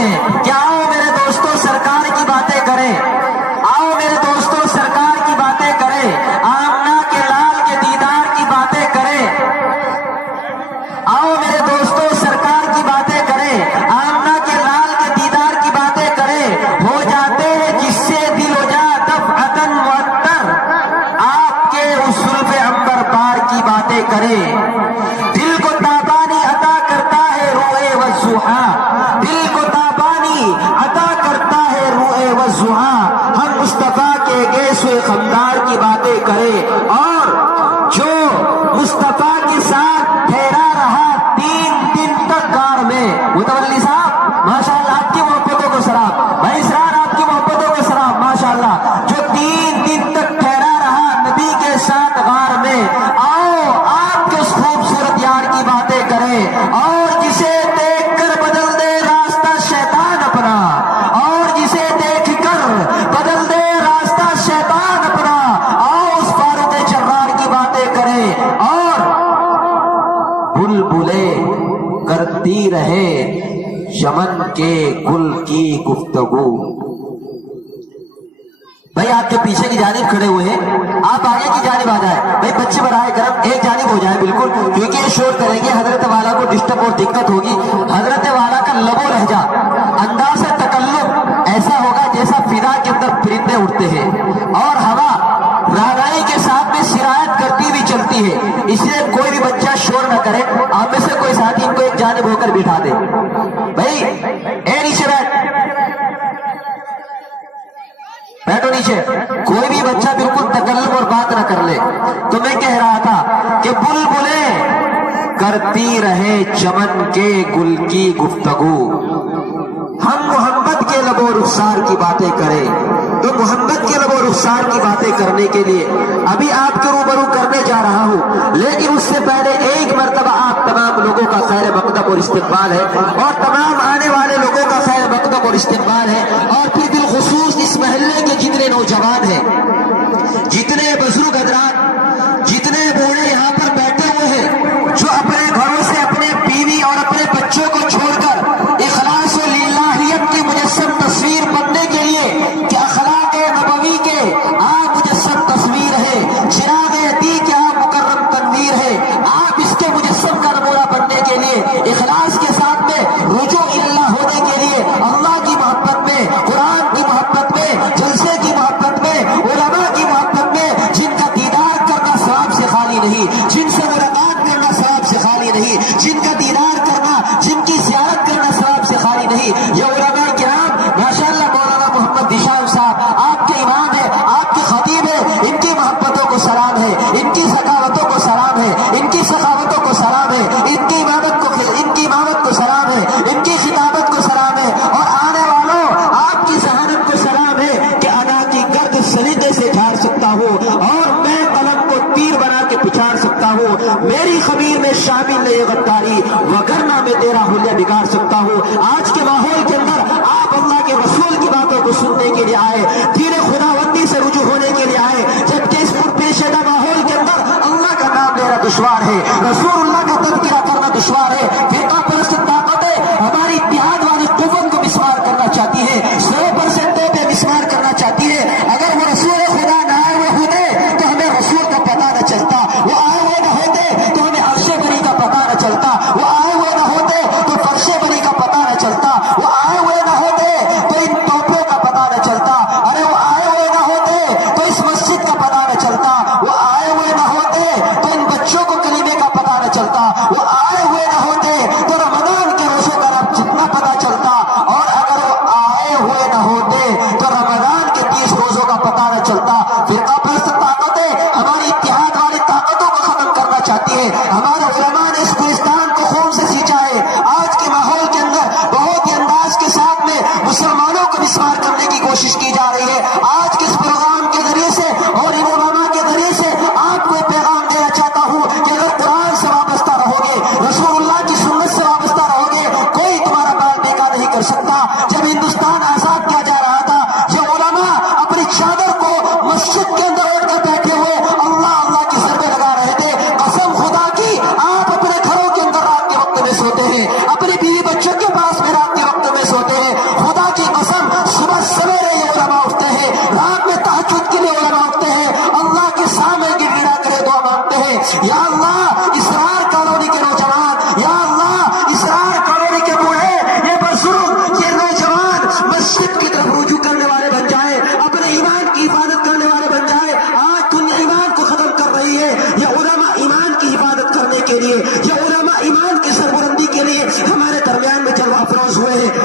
کہتے ہیں کہ آؤ میرے دوستوں سرکار کی باتیں کریں، آؤ میرے دوستوں سرکار کی باتیں کریں، آمنہ کے لال کے دیدار کی باتیں کریں، آؤ میرے دوستوں سرکار کی باتیں کریں، آمنہ کے لال کے دیدار کی باتیں کریں، ہو جاتے ہیں جس سے دل و جا دفعتاً معطر، آپ کے اصول پہ عنبر بار کی باتیں کریں، دل کو تابانی عطا کرتا ہے روئے والضحا، دل کو تابانی عطا کرتا ہے روئے والضحا، ہم مصطفیٰ کے گیسوئے خمدار کی باتیں کریں، اور جو مصطفیٰ کے ساتھ ٹھہرا رہا 3 دن تک غار میں، متولی صاحب ماشاءاللہ آپ کی محبتوں کو سلام، بھائی اسرار آپ کی محبتوں کو سلام، ماشاءاللہ جو 3 دن تک ٹھہرا رہا نبی کے ساتھ غار میں، آؤ آپ کے اس خوبصورت یار کی باتیں کریں، اور جسے دیکھ کر بدل دے راستہ شیطان اپنا، اور جسے دیکھ کر بدل دے راستہ شیطان اپنا، آؤ اس فاروق جرار کی باتیں کریں، اور بلبلیں کرتی رہے چمن کے گل کی گفتگو۔ بھائی آپ کے پیچھے کی جانب کھڑے ہوئے ہیں، آپ آگے کی جانب آ جائیں، بھائی بچے براہ کرم ایک جانب ہو جائے بالکل، کیونکہ یہ شور کریں گے حضرت والا کو ڈسٹرب اور دقت ہوگی۔ حضرت والا کا لب و لہجہ انداز تکلم ایسا ہوگا جیسا فضا کے اندر پرندے اڑتے ہیں، اور ہوا رانائی کے ساتھ میں سرایت کرتی ہوئی چلتی ہے، اس لیے کوئی بھی بچہ شور نہ کرے، آپ میں سے کوئی ساتھی ان کو ایک جانب ہو کر بٹھا دے۔ بھائی اے نیچے بیٹھو نیچے، کوئی بھی بچہ بالکل تکلم اور بات نہ کر لے۔ تو میں کہہ رہا تھا کہ بلبلیں کرتی رہے چمن کے گل کی گفتگو، ہم محمد کے لب و رخسار کی باتیں کریں، تو محمد کے لب و رخسار کی باتیں کرنے کے لیے ابھی آپ کے روبرو کرنے جا رہا ہوں، لیکن اس سے پہلے ایک مرتبہ آپ تمام لوگوں کا خیر مقدم اور استقبال ہے، اور تمام آنے والے لوگوں کا خیر مقدم اور استقبال ہے، اور پھر بالخصوص اس محلے کے جتنے نوجوان ہیں، جتنے بزرگ حضرات، جتنے بوڑھے یہاں پر بیٹھے ہوئے ہیں، جو اپنے گھروں سے اپنے بیوی اور اپنے بچوں کو چھوڑ کر اخلاص و للہیت کی مجسم تصویر بننے کے لیے کہ اخلاق نبوی کے آپ مجسم تصویر ہے، چراغ دی کے آپ مکرم تنویر ہے، آپ اس کے مجسم کا نمونہ بننے کے لیے اخلاص کے ساتھ میں رجوع اللہ ہونے کے لیے اللہ کی محبت میں، قرآن کی محبت میں، جلسے کی محبت میں، علماء کی محبت میں، جن کا دیدار کرنا ثواب سے خالی نہیں، جن سے ملاقات کرنا ثواب سے خالی نہیں، جن کا دیدار کرنا، جن کی زیارت کرنا ثواب سے خالی نہیں، یہ علماء کرام ماشاءاللہ مولانا محمد دشام صاحب آپ کے امام ہے، آپ کے خطیب ہے، ان کی محبتوں کو سلام ہے، ان کی ثقافتوں کو سلام ہے، ان کی سخاوتوں کو سلام ہے، ان کی امامت کو سلام ہے، ان کی خطابت کو سلام ہے، اور آنے والوں آپ کی ذہانت کو سلام ہے کہ انا کی گرد سلیقے سے جھاڑ سکتا ہوں، اور میں قلم کو تیر بنا کے پچھاڑ سکتا ہوں، میری خمیر میں شامل نہیں غداری، وگرنہ میں تیرا حلیہ بگاڑ سکتا ہوں۔ آج کے ماحول کے اندر آپ اللہ کے رسول کی باتوں کو سننے کے لیے آئے، دین خداوندی سے رجوع ہونے کے لیے آئے، جبکہ اس پرپیچیدہ ماحول کے اندر اللہ کا نام لینا دشوار ہے، رسول اللہ کا تذکرہ کرنا دشوار ہے، فرقہ پرست طاقتیں ہماری اتحاد والی قوت کو مسمار کرنا چاہتی ہے، 100% پہ مسمار کرنا چاہتی ہے۔ اگر وہ رسول خدا نہ آئے ہوئے ہوتے تو ہمیں رسول کا پتہ نہ چلتا، وہ آئے ہوئے نہ ہوتے تو ہمیں عرش بری کا پتہ نہ چلتا، وہ آئے ہوئے نہ ہوتے تو فرش بری کا پتہ نہ چلتا، وہ آئے ہوئے نہ ہوتے تو ان توپوں کا پتہ نہ چلتا، ارے وہ آئے ہوئے نہ ہوتے تو اس مسجد کا پتہ نہ چلتا، وہ آئے ہوئے نہ ہوتے تو ان بچوں کو کلمے کا پتہ نہ چلتا، وہ آئے ہوئے نہ ہوتے تو رمضان کے روزوں کا رب جتنا پتہ چلتا، اور اگر وہ آئے ہوئے نہ ہوتے تو رمضان کے 30 روزوں کا پتہ نہ چلتا۔ فرقہ پرست طاقتیں ہماری اتحاد والی طاقتوں کو ختم کرنا چاہتی ہے، ہمارے علماء نے اس گلستان کو خون سے سینچا ہے، آج کے ماحول کے اندر بہت ہی انداز کے ساتھ میں مسلمانوں کو مسمار کرنے کی کوشش کی جا رہی ہے۔ آج کے اس پروگرام کے ذریعے سے اور ان علماء کے ذریعے سے آپ کو پیغام دینا چاہتا ہوں کہ اگر قرآن سے وابستہ رہو گے، رسول اللہ کی سنت سے وابستہ رہو گے، کوئی تمہارا بال بیکار نہیں کر سکتا۔ جب ہندوستان آزاد کیا جا رہا تھا، یہ علماء اپنی چادر کو مسجد کے اندر اوڑھ کر بیٹھے ہوئے اللہ اللہ کی ضربے لگا رہے تھے۔ قسم خدا کی آپ اپنے گھروں کے اندر رات کے وقت میں سوتے ہیں، اپنی بیوی بچوں کے پاس میں رات کے وقت میں سوتے ہیں،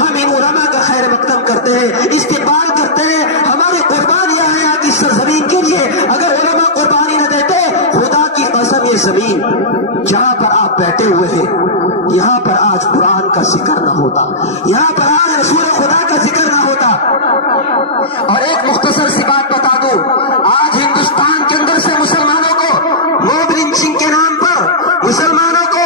ہم ان علماء کا خیر مقدم کرتے ہیں, استقبال کرتے ہیں. ہماری قربانیاں ہیں آج اس سرزمین کے لیے. اگر علماء قربانی نہ دیتے, خدا کی قسم یہ زمین جہاں پر آپ بیٹھے ہوئے ہیں یہاں پر آج قرآن کا ذکر نہ ہوتا, یہاں پر آج رسول خدا کا ذکر نہ ہوتا. اور ایک مختصر سی بات بتا دوں, آج ہندوستان کے اندر سے مسلمانوں کو موب لنچنگ کے نام پر, مسلمانوں کو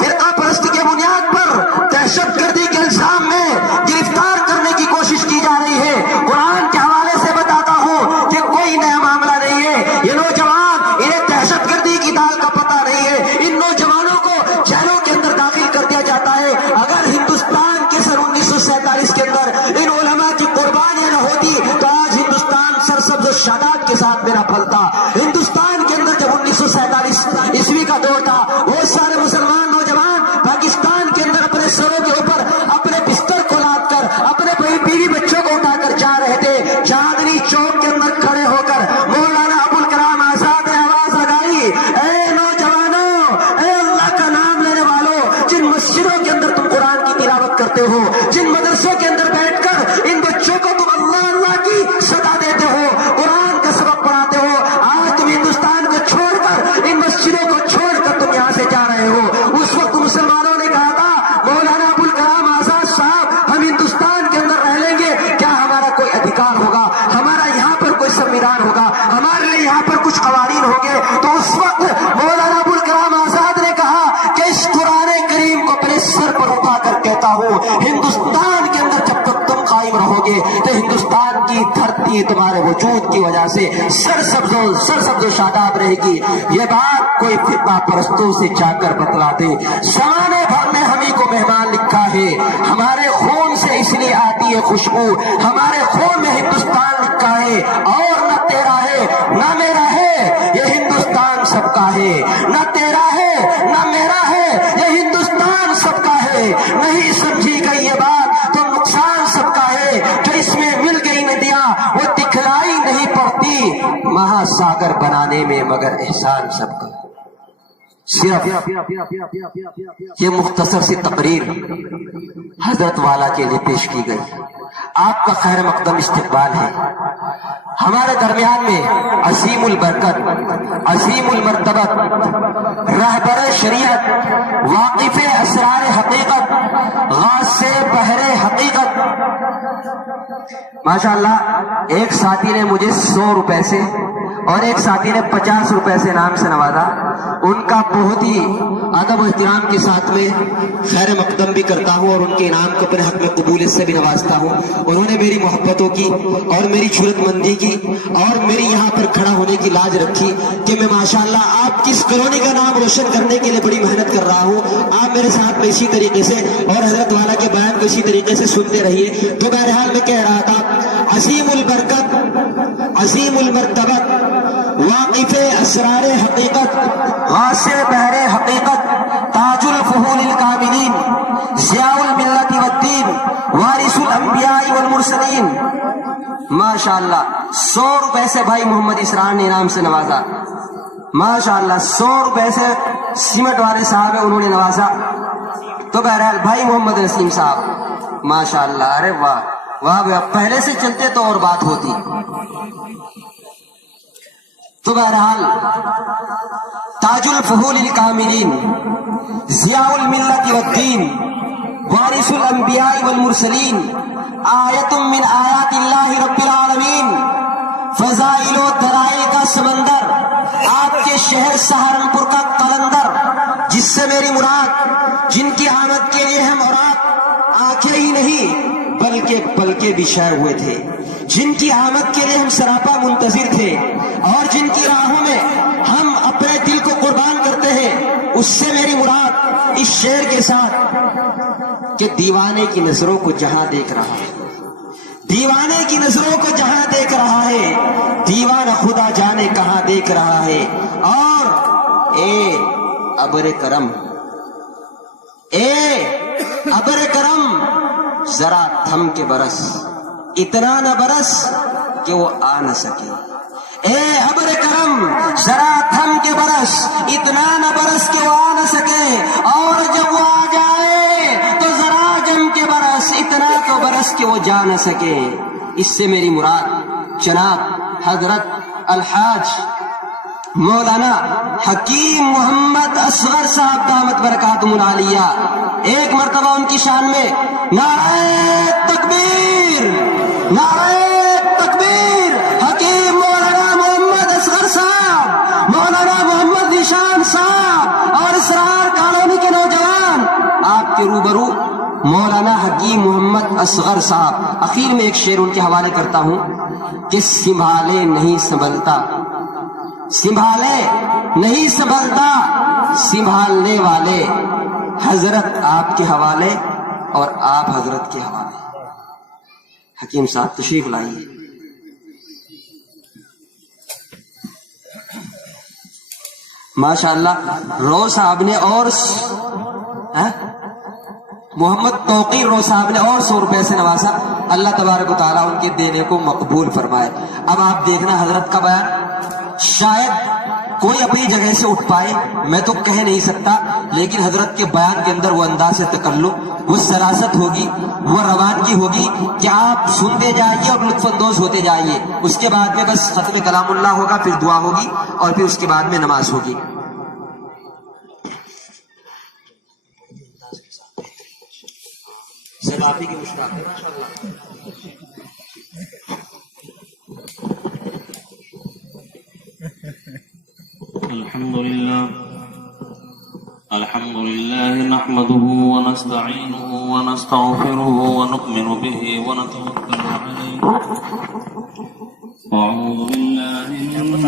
فرقہ پرستی کے بنیاد پر دہشت گردی کے الزام میں گرفتار کرنے کی کوشش کی جا رہی ہے. قرآن کے حوالے سے بتاتا ہوں کہ کوئی نیا معاملہ نہیں ہے. یہ نوجوان, انہیں دہشت گردی کی دال کا پتہ نہیں ہے. ان نوجوانوں کو جیلوں کے اندر داخل کر دیا جاتا ہے. اگر ہندوستان کے سن 1947 کے اندر ان علماء کی قربانیاں نہ ہوتی تو آج ہندوستان سرسبز و شاداب کے ساتھ میرا پھلتا. ہندوستان کے اندر جب 1947 عیسوی کا دور تھا, وہ سارے مسلمان نوجوان پاکستان کے اندر اپنے سروں کے اوپر اپنے بستر کو لاد کر اپنے بیوی بچوں کو اٹھا کر جا رہے تھے. چاندنی چوک کے اندر کھڑے ہو کر مولانا ابوالکلام آزاد نے آواز لگائی, اے نوجوانوں, اے اللہ کا نام لینے والوں, جن مسجدوں کے اندر تم قرآن کی تلاوت کرتے ہو, جن مدرسوں کے اندر بیٹھ کر ان بچوں کو تم اللہ اللہ کی صدا دیتے ہو, قرآن کا سبق پڑھاتے ہو, آج تم ہندوستان کو چھوڑ کر, ان مسجدوں کو چھوڑ کر تم یہاں سے جا رہے ہو. اس وقت مسلمانوں نے کہا تھا, مولانا ابوالکلام آزاد صاحب, ہم ہندوستان کے اندر رہ لیں گے, کیا ہمارا کوئی ادھیکار ہوگا, ہمارا یہاں پر کوئی سنویدھان ہوگا, ہمارے لیے یہاں پر کچھ قوانین ہوں گے؟ تو اس وقت مولانا ابوالکلام آزاد نے کہا کہ اس قرآن کریم کو اپنے سر پر اٹھا کر کہتا ہوں, ہندوستان کے اندر جب تک تم قائم رہو گے تو ہندوستان کی دھرتی تمہارے وجود کی وجہ سے سرسبز و شاداب رہے گی. یہ بات کوئی فرقہ پرستوں سے جا کر بتلا دے. زمانے بھر میں ہمیں کو مہمان لکھا ہے, ہمارے خون سے اس لیے آتی ہے خوشبو, ہمارے خون میں ہندوستان لکھا ہے, اور نہ تیرا ہے نہ میرا ہے, یہ ہندوستان سب کا ہے. نہ تیرا ہے نہ میرا ہے, یہ ہندوستان سب کا ہے. نہیں سمجھی گئی یہ بات تو نقصان سب کا ہے. جو اس میں مل گئی ندیاں وہ دکھلائی نہیں پڑتی مہا ساگر بنانے میں, مگر احسان سب کا. صرف یہ مختصر سی تقریر حضرت والا کے لیے پیش کی گئی. آپ کا خیر مقدم استقبال ہے. ہمارے درمیان میں عظیم البرکت, عظیم المرتبت, رہبر شریعت, واقف اسرار حقیقت, غاص بحر حقیقت, ماشاءاللہ ایک ساتھی نے مجھے 100 روپے سے اور ایک ساتھی نے 50 روپے سے انعام سے نوازا. ان کا بہت ہی ادب و احترام کے ساتھ میں خیر مقدم بھی کرتا ہوں اور ان کے انعام کو اپنے حق میں قبول سے بھی نوازتا ہوں. انہوں نے میری محبتوں کی اور میری جرأت مندی کی اور میری یہاں پر کھڑا ہونے کی لاج رکھی کہ میں ماشاءاللہ آپ کی اس کالونی کا نام روشن کرنے کے لیے بڑی محنت کر رہا ہوں. آپ میرے ساتھ میں اسی طریقے سے اور حضرت والا کے بیان کو اسی طریقے سے سنتے رہیے. تو بہرحال میں کہہ رہا تھا, عظیم البرکت, عظیم المرتبت, واقف اسرار حقیقت, غاص بحر حقیقت, تاج الفحول الکاملین, ضیاء الملت والدین, وارث الانبیاء والمرسلین. ماشاءاللہ 100 روپے سے بھائی محمد اسرار نے انعام سے نوازا. ماشاءاللہ 100 روپے سے سیمنٹ والے صاحب ہیں, انہوں نے نوازا. تو بہرحال بھائی محمد نسیم صاحب, ماشاءاللہ, ارے واہ واہ, پہلے سے چلتے تو اور بات ہوتی. تو بہرحال تاج الفحول الکاملین, ضیاء الملت والدین, وارث الانبیاء والمرسلین, آیت من آیات اللہ رب العالمین, فضائل و دلائل کا سمندر, آپ کے شہر سہارنپور کا قلندر, جس سے میری مراد, جن کی آمد کے لیے ہم مراد آنکھیں ہی نہیں بلکہ پلکیں بچھائے ہوئے تھے, جن کی آمد کے لیے ہم سراپا منتظر تھے اور جن کی راہوں میں ہم اپنے دل کو قربان کرتے ہیں, اس سے میری مراد اس شعر کے ساتھ کہ دیوانے کی نظروں کو جہاں دیکھ رہا ہے, دیوانے کی نظروں کو جہاں دیکھ رہا ہے, دیوانہ خدا جانے کہاں دیکھ رہا ہے. اور اے ابر کرم, اے ابر کرم, ذرا تھم کے برس, اتنا نہ برس کہ وہ آ نہ سکے. اے ابر کرم, ذرا تھم کے برس, اتنا نہ برس کہ وہ آ نہ سکے, اور جب وہ آ جائے تو ذرا جم کے برس, اتنا کہ وہ جا نہ سکے. اس سے میری مراد جناب حضرت الحاج مولانا حکیم محمد اصغر صاحب دامت برکاتہم العالیہ. ایک مرتبہ ان کی شان میں نعرہ تکبیر، نعرہ تکبیر. حکیم مولانا محمد اصغر صاحب، مولانا محمد نشان صاحب اور اسرار کالونی کے نوجوان آپ کے روبرو مولانا حکیم محمد اصغر صاحب. اخیر میں ایک شعر ان کے حوالے کرتا ہوں کہ سنبھالے نہیں سنبھلتا، سنبھالے نہیں سنبھلتا، سنبھالنے والے حضرت آپ کے حوالے اور آپ حضرت کے حوالے. حکیم صاحب تشریف لائیے. ماشاءاللہ رو صاحب نے اور محمد توقیر رو صاحب نے اور 100 روپے سے نوازا. اللہ تبارک و تعالیٰ ان کے دینے کو مقبول فرمائے. اب آپ دیکھنا حضرت کا بیان شاید کوئی اپنی جگہ سے اٹھ پائے، میں تو کہہ نہیں سکتا، لیکن حضرت کے بیان کے اندر وہ انداز تکلف، وہ سراست ہوگی، وہ روانگی ہوگی کہ آپ سنتے جائیے اور لطف اندوز ہوتے جائیے. اس کے بعد میں بس ختم کلام اللہ ہوگا، پھر دعا ہوگی اور پھر اس کے بعد میں نماز ہوگی. سب آپ ہی کی مشتاق ہے ماشاءاللہ. الحمد لله نحمده ونستعينه ونستغفره ونؤمن به ونتوكل عليه. أعوذ بالله من